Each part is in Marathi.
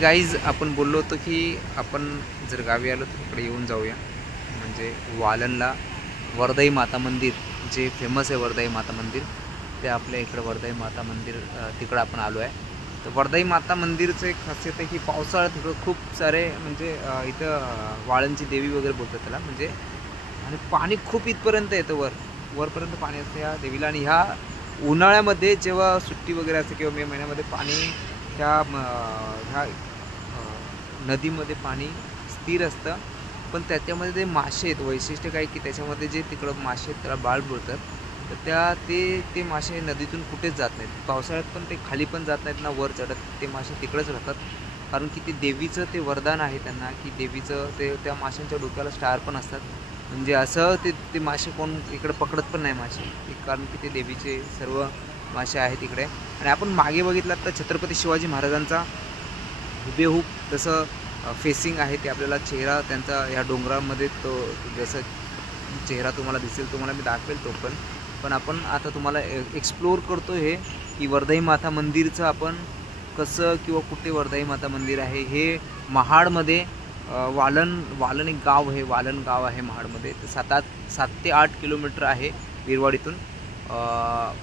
गाईज आपण बोललो होतो की आपण जर गावी आलो तर इकडे येऊन जाऊया, म्हणजे वालनला वरदाई माता मंदिर जे फेमस आहे. वरदाई माता मंदिर ते आपल्या इकडं वरदाई माता मंदिर तिकडं आपण आलो आहे. तर वरदाई माता मंदिरचं एक खासियत आहे की पावसाळ्यात इकडं खूप सारे म्हणजे इथं वाळनची देवी वगैरे बोलतात त्याला, म्हणजे आणि पाणी खूप इथपर्यंत येतं, वरपर्यंत पाणी असतं या देवीला. आणि ह्या उन्हाळ्यामध्ये जेव्हा सुट्टी वगैरे असते किंवा मे महिन्यामध्ये पाणी ह्या नदीमध्ये पाणी स्थिर असतं, पण त्याच्यामध्ये ते मासे आहेत. वैशिष्ट्य काय की त्याच्यामध्ये जे तिकडं मासे आहेत त्याला बाळ बोलतात. तर ते मासे नदीतून कुठेच जात नाहीत. पावसाळ्यात पण ते खाली पण जात नाहीत ना वर चढत, ते मासे तिकडेच राहतात. कारण की ते देवीचं ते वरदान आहे त्यांना, की देवीचं ते त्या माशांच्या डोक्याला स्टार पण असतात. म्हणजे असं ते मासे कोण इकडे पकडत पण नाही मासे, कारण की ते देवीचे सर्व मासे आहेत इकडे. आणि आपण मागे बघितलात तर छत्रपती शिवाजी महाराजांचा हुबेहूब जसं फेसिंग आहे ते आपल्याला चेहरा त्यांचा ह्या डोंगरामध्ये तो जसं चेहरा तुम्हाला दिसेल, तुम्हाला मी दाखवेल तो पण आपण आता तुम्हाला एक्सप्लोअर करतो हे की वरदाई माता मंदिरचं आपण कसं किंवा कुठे वरदाई माता मंदिर आहे. हे महाडमध्ये वालन एक गाव आहे, वालन गाव आहे महाडमध्ये. ते 7 ते 8 किलोमीटर आहे बिरवाडीतून.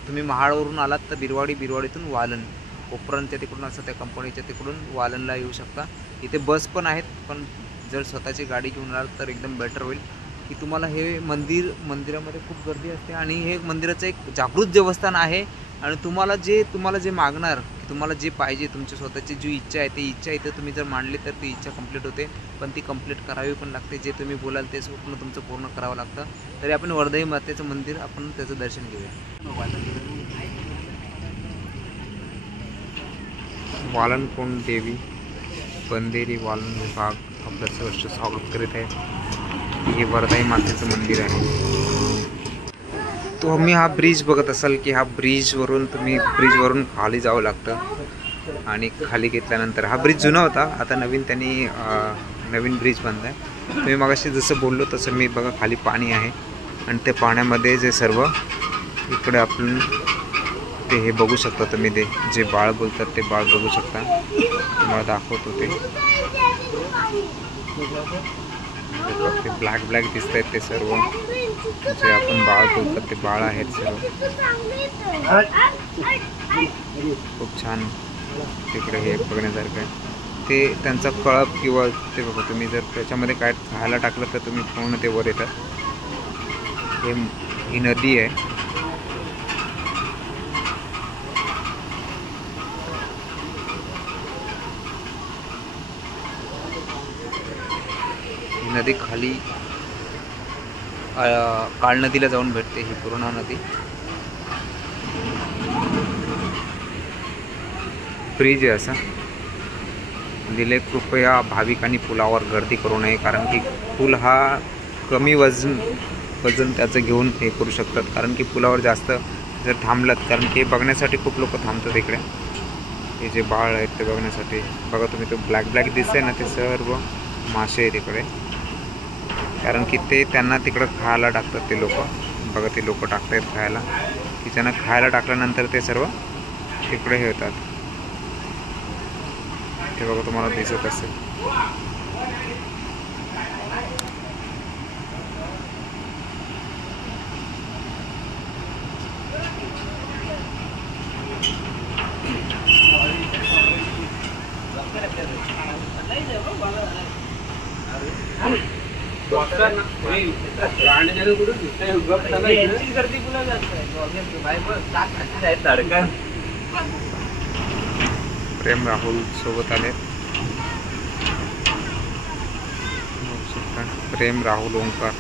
तुम्ही महाडवरून आलात तर बिरवाडीतून वालन कोपरांच्या तिकडून असं त्या कंपनीच्या तिकडून वालनला येऊ शकता. इथे बस पण आहेत, पण जर स्वतःची गाडी घेऊन आलात तर एकदम बेटर होईल. की तुम्हाला हे मंदिरामध्ये खूप गर्दी असते आणि हे मंदिराचं एक जागृत देवस्थान आहे. आणि तुम्हाला जे मागणार, की तुम्हाला जे पाहिजे, तुमची स्वतःची जी इच्छा आहे ती इच्छा इथं तुम्ही जर मांडली तर ती इच्छा कंप्लीट होते. पण ती कंप्लीट करावी पण लागते. जे तुम्ही बोलाल ते स्वप्न तुमचं पूर्ण करावं लागतं. तरी आपण वरदाई मातेचं मंदिर आपण त्याचं दर्शन घेऊया. वालनकोंड देवी बंदेरी वालन विभाग आपलं सहर्ष स्वागत करीत आहे. हे वरदाई मातेचं मंदिर आहे. तुम्ही हा ब्रिज बघत असाल की ह्या ब्रिजवरून खाली जावं लागतं. आणि खाली घेतल्यानंतर हा ब्रिज जुना होता, आता नवीन ब्रिज बांधला आहे. तुम्ही मगाशी जसं बोललो तसं मी बघा खाली पाणी आहे आणि ते पाण्यामध्ये जे सर्व इकडे आपण ते हे बघू शकता तुम्ही, ते जे बाळ बोलतात ते बाळ बघू शकता. तुम्हाला दाखवतो ते ब्लॅक दिसत आहेत ते सर्व जे आपण बाळ बोलतात ते बाळ आहेत सर्व. खूप छान तिकडे हे बघण्यासारखं आहे. ते त्यांचा कळप किंवा ते बघा तुम्ही जर त्याच्यामध्ये काय खायला टाकलं तर तुम्ही पूर्ण ते वर येतात. ही नदी आहे. नदी खाली काळ नदीला जाऊन भेटते, ही पूर्णा नदी. ब्रिज आहे असा दिले. कृपया भाविकांनी पुलावर गर्दी करू नये, कारण की पूल हा कमी वजन त्याचं घेऊन हे करू शकतात. कारण की पुलावर जास्त जर थांबलात, कारण की बघण्यासाठी खूप लोक थांबतात इकडे. हे जे बाळ आहेत ते बघण्यासाठी. बघा तुम्ही तो ब्लॅक दिसतंय ना, ते सर्व मासे आहेत इकडे. कारण की ते त्यांना तिकडं खायला टाकतात ते लोक. बघा ते लोक टाकतात खायला, की त्यांना खायला टाकल्यानंतर ते सर्व तिकडे हे होतात. ते बघा तुम्हाला दिसत असेल. प्रेम राहुल सोबत आले. प्रेम राहुल ओंकार.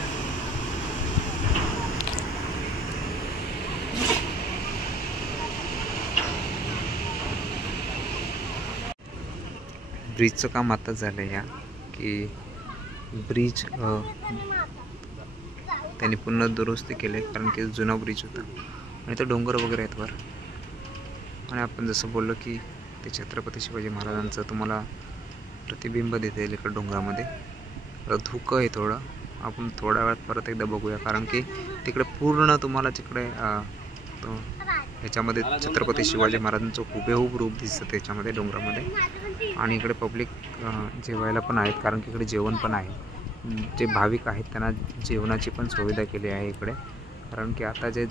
ब्रिजचं काम आता झालं या की ब्रिज त्यांनी पुन्हा दुरुस्ती केले, कारण की जुना ब्रिज होता आणि तो डोंगर वगैरे आहेत वर. आणि आपण जसं बोललो की ते छत्रपती शिवाजी महाराजांचं तुम्हाला प्रतिबिंब देता येईल इकडं डोंगरामध्ये. धुकं आहे थोडं, आपण थोड्या वेळात परत एकदा बघूया, कारण की तिकडे पूर्ण तुम्हाला तिकडे तो ह्याच्यामध्ये छत्रपती शिवाजी महाराजांचं हुबेहूब रूप दिसतं त्याच्यामध्ये डोंगरामध्ये. आणि इकडे पब्लिक जेवायला पण आहेत, कारण की इकडे जेवण पण आहे. जे भाविक आहेत त्यांना जेवणाची पण सुविधा केली आहे इकडे, कारण की आता जे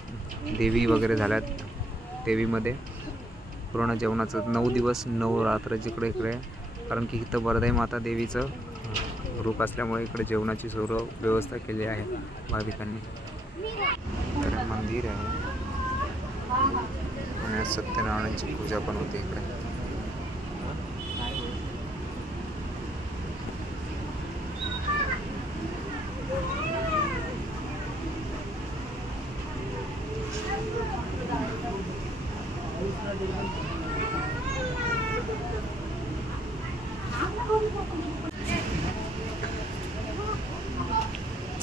देवी वगैरे झाल्यात देवीमध्ये पूर्ण जेवणाचं 9 दिवस 9 रात्र जिकडे इकडे, कारण की इथं वर्धाई माता देवीचं रूप असल्यामुळे इकडे जेवणाची सर्व व्यवस्था केली आहे भाविकांनी. तर मंदिर आहे आणि सत्यनारायणाची पूजा पण होते इकडे.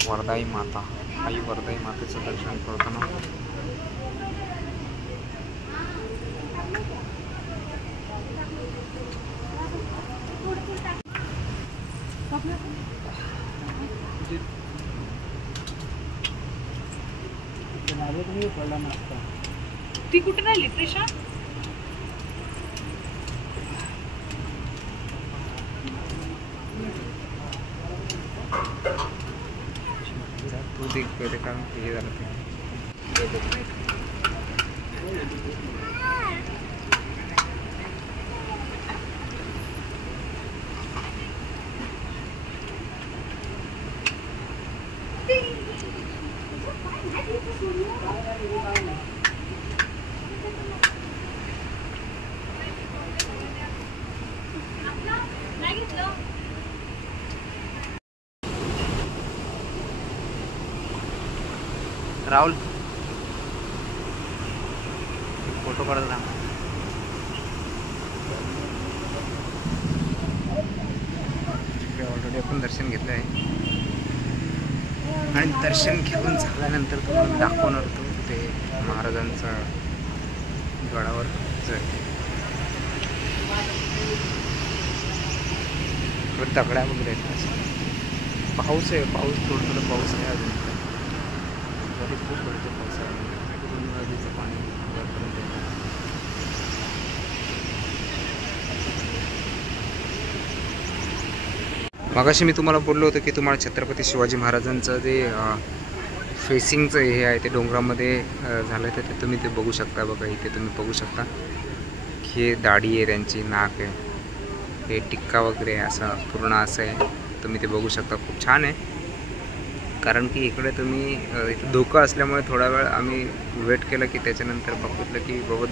वर्धाई माता, आई वर्धाई मातेचं दर्शन करताना ती कुठे राहिली प्रेशा? तू देख पहिले, कारण हे झालं ते राहुल फोटो काढत ना. ऑलरेडी आपण दर्शन घेतलं आहे आणि दर्शन घेऊन झाल्यानंतर तुम्हाला दाखवणार होतो ते महाराजांचा गडावर दगड्या वगैरे आहेत. पाऊस आहे, पाऊस थोडं पाऊस आहे अजून खूप भरतो पाऊस आहे. नदीचं पाणी वरपर्यंत येतं. मगाशी मी तुम्हाला बोललो होतो की तुम्हाला छत्रपती शिवाजी महाराजांचं जे फेसिंगचं हे आहे ते डोंगरामध्ये झालं आहे, तर ते तुम्ही ते बघू शकता. बघा इथे तुम्ही बघू शकता की हे दाढी आहे त्यांची, नाक आहे, हे टिक्का वगैरे असं पूर्ण असं आहे. तुम्ही ते बघू शकता. खूप छान आहे, कारण की इकडे तुम्ही इथं धुकं असल्यामुळे थोडा वेळ आम्ही वेट केलं की त्याच्यानंतर बघितलं की बाबा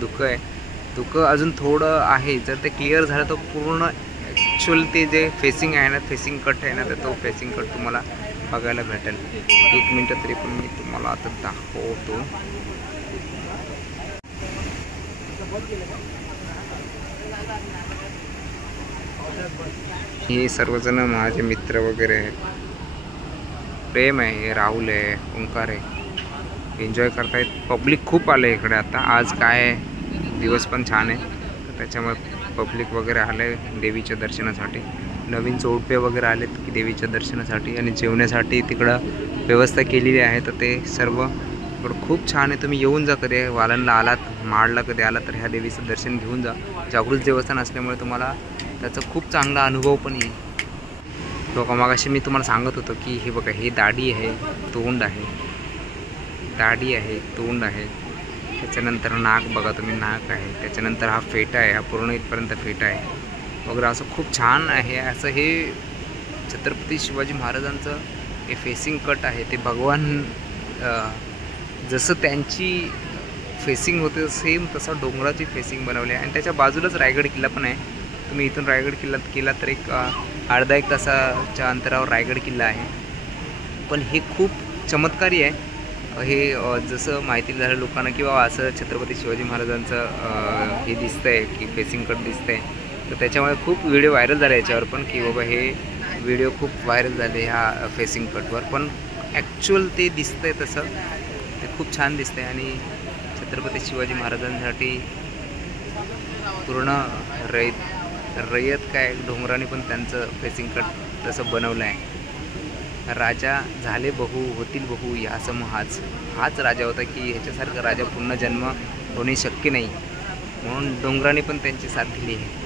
धुकं अजून थोडं आहे. जर ते क्लिअर झालं तर पूर्ण ॲक्च्युअल ते जे फेसिंग आहे ना, फेसिंग कट आहे ना, तर तो फेसिंग कट तुम्हाला बघायला भेटेल. 1 मिनटं तरी पण मी तुम्हाला आता दाखवतो. हे सर्वजण माझे मित्र वगैरे आहेत. प्रेम आहे, हे राहुल आहे, ओंकार आहे, एन्जॉय करतायत. पब्लिक खूप आले इकडे आता. आज काय दिवस पण छान आहे, तर त्याच्यामुळे पब्लिक वगैरे आले देवीच्या दर्शनासाठी. नवीन जोडपे वगैरे आलेत की देवीच्या दर्शनासाठी, आणि जेवण्यासाठी तिकडं व्यवस्था केलेली आहे. तर ते सर्व इकडं खूप छान आहे. तुम्ही येऊन जा, कधी वालनला आलात, माडला कधी आलात तर ह्या देवीचं दर्शन घेऊन जा. जागृत देवस्थान असल्यामुळे तुम्हाला त्याचा खूप चांगला अनुभव पण येईल. बघा मगाशी मी तुम्हाला सांगत होतो की हे बघा, हे दाढी आहे, तोंड आहे, दाढी आहे, तोंड आहे, त्याच्यानंतर नाक बघा तुम्ही, नाक आहे, त्याच्यानंतर हा फेटा आहे, हा पूर्ण इथपर्यंत फेटा आहे वगैरे. असं खूप छान आहे. असं हे छत्रपती शिवाजी महाराजांचं हे फेसिंग कट आहे. ते भगवान जसं त्यांची फेसिंग होते सेम तसं डोंगराची फेसिंग बनवली आहे. आणि त्याच्या बाजूलाच रायगड किल्ला पण आहे. तुम्ही इथून रायगड किल्ला केला तर एक अर्धा 1 तासाच्या अंतरावर रायगड किल्ला आहे. पण हे खूप चमत्कारी आहे. हे जसं माहिती झालं लोकांना की बाबा असं छत्रपती शिवाजी महाराजांचं हे दिसतंय की फेसिंग कट दिसतंय, तर त्याच्यामुळे खूप व्हिडिओ व्हायरल झाले याच्यावर पण, की बाबा हे व्हिडिओ खूप व्हायरल झाले ह्या फेसिंग कटवर. पण ॲक्च्युअल ते दिसतंय तसं ते खूप छान दिसतंय. आणि छत्रपती शिवाजी महाराजांसाठी पूर्ण रयत काय डोंगराने पण त्यांचं फेसिंग कट तसं बनवलं आहे. राजा झाले बहु होतील बहु, या असं हाच राजा होता की ह्याच्यासारखा राजा पुन्हा जन्म होणे शक्य नाही, म्हणून डोंगराने पण त्यांची साथ दिली आहे.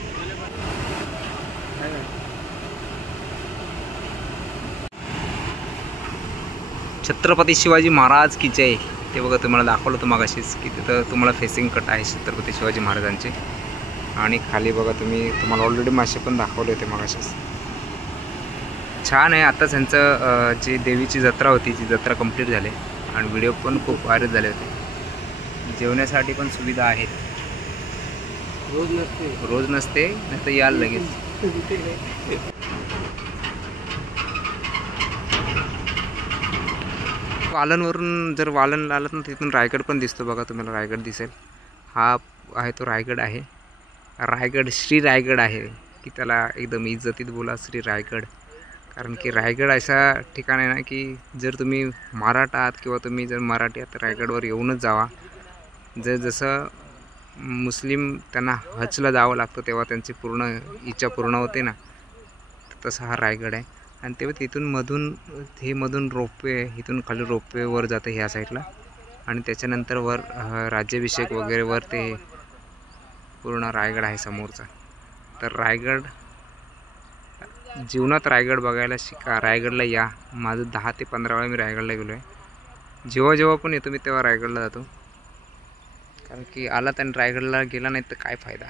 छत्रपती शिवाजी महाराज की जय. ते बघा तुम्हाला दाखवलं होतं मगाशीच की तिथं तुम्हाला फेसिंग कट आहे छत्रपती शिवाजी महाराजांचे. आणि खाली बघा तुम्हाला ऑलरेडी मासे पण दाखवले होते मगाशीच. छान आहे. आताच ह्यांचं जी देवीची जत्रा होती ती जत्रा कंप्लीट झाली आणि व्हिडिओ पण खूप व्हायरल झाले होते. जेवण्यासाठी पण सुविधा आहेत. रोज नसते नाही तर याल लगेच. वालनवरून जर वालन आलात ना तिथून रायगड पण दिसतो बघा. तुम्हाला रायगड दिसेल. हा आहे तो रायगड आहे. रायगड श्री रायगड आहे की त्याला एकदम इज्जतीत बोला श्री रायगड. कारण की रायगड असा ठिकाण आहे ना की जर तुम्ही मराठा आहात किंवा तुम्ही जर मराठी आहात तर रायगडवर येऊनच जावा. जसं मुस्लिम त्यांना हजला जावं लागतं तेव्हा त्यांची पूर्ण इच्छा पूर्ण होते ना, तसा हा रायगड आहे. आणि तेव्हा तिथून मधून रोपवे, इथून खाली रोपवे वर जातं ह्या साईडला आणि त्याच्यानंतर वर राज्याभिषेक वगैरे वर ते पूर्ण रायगड आहे समोरचा. तर रायगड जीवनात रायगड बघायला शिका. रायगडला या. माझं 10 ते 15 वेळा मी रायगडला गेलो आहे. जेव्हा पण येतो मी तेव्हा रायगडला जातो. कारण की आला आणि रायगडला गेला नाही तर काय फायदा.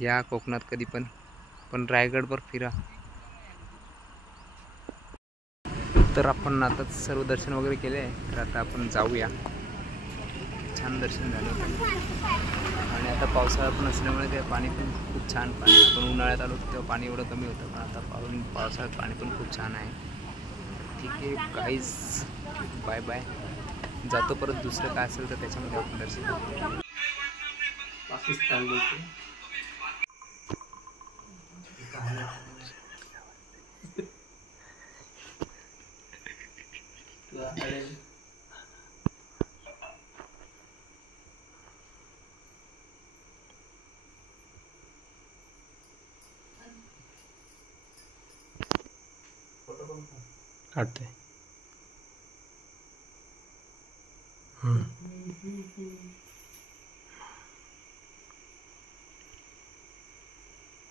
या कोकणात कधी पण रायगडवर फिरा. तर आपण आता सर्व दर्शन वगैरे केले आहे. तर आता आपण जाऊया. छान दर्शन झालं आणि आता पावसाळा पण असल्यामुळे ते पाणी पण खूप छान पाणी. आपण उन्हाळ्यात आलो तेव्हा पाणी एवढं कमी होतं, पण आता पावसाळ्यात पाणी पण खूप छान आहे. ठीक आहे गाईज, बाय बाय. जातो परत. दुसरं काय असेल तर त्याच्यामध्ये आपण दर्शन करू. पाकिस्तान काढते.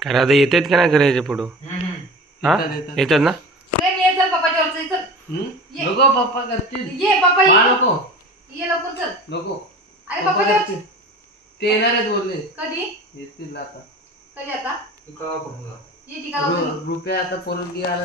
आता येतात का नाही करायचे फोटो? हा येतात ना. नको पप्पा करतील. ये पप्पा ये. नको ये लवकर चल. नको अरे पप्पा पप्पा करतील. ते येणार आहेत बोलले. कधी येतील आता. कधी आता ये ठिकाण रुपये आता परत घ्या.